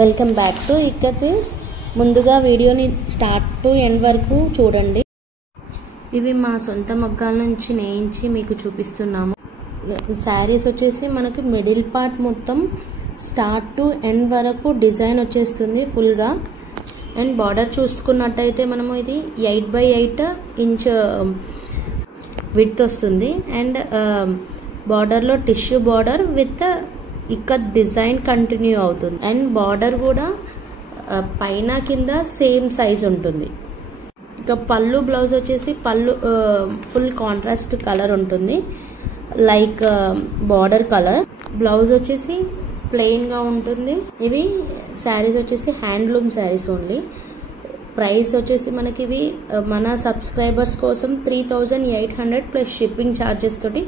Welcome back to ikat views. ముందుగా వీడియోని start to end వరకు చూడండి. ఇవి మా సొంత మగ్గాల నుంచి నేయించి మీకు చూపిస్తున్నాము. శారీస్ వచ్చేసి మనకి మిడిల్ పార్ట్ మొత్తం స్టార్ట్ టు ఎండ్ వరకు డిజైన్ వచ్చేస్తుంది ఫుల్గా. అండ్ బార్డర్ చూసుకున్నట్టయితే మనము ఇది 8x8 ఇంచ్ విడ్త్ వస్తుంది. అండ్ బార్డర్లో tissue border with ikat design continue అవుతుంది. అండ్ బార్డర్ కూడా పైన కింద సేమ్ సైజ్ ఉంటుంది. ఇక పళ్ళు బ్లౌజ్ వచ్చేసి పళ్ళు ఫుల్ కాంట్రాస్ట్ కలర్ ఉంటుంది, లైక్ బార్డర్ కలర్. బ్లౌజ్ వచ్చేసి ప్లెయిన్గా ఉంటుంది. ఇవి శారీస్ వచ్చేసి హ్యాండ్లూమ్ శారీస్ ఓన్లీ. ప్రైస్ వచ్చేసి మనకి ఇవి మన సబ్స్క్రైబర్స్ కోసం 3800 ప్లస్ షిప్పింగ్ ఛార్జెస్ తోటి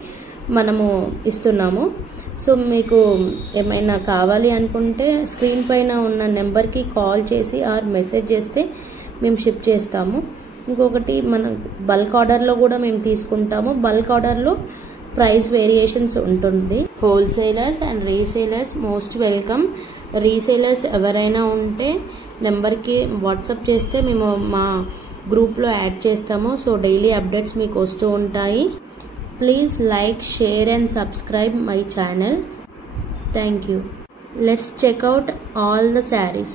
మనము ఇస్తున్నాము. సో మీకు ఏమైనా కావాలి అనుకుంటే స్క్రీన్ పైన ఉన్న నెంబర్కి కాల్ చేసి ఆర్ మెసేజ్ చేస్తే మేము షిప్ చేస్తాము. ఇంకొకటి మన బల్క్ ఆర్డర్లో కూడా మేము తీసుకుంటాము. బల్క్ ఆర్డర్లో ప్రైస్ వేరియేషన్స్ ఉంటుంది. Wholesalers and resellers most welcome. Resellers ఎవరైనా ఉంటే నెంబర్కి వాట్సాప్ చేస్తే మేము మా గ్రూప్లో యాడ్ చేస్తాము. సో డైలీ అప్డేట్స్ మీకు వస్తూ ఉంటాయి. Please like, share and subscribe my channel. Thank you. Let's check out all the sarees.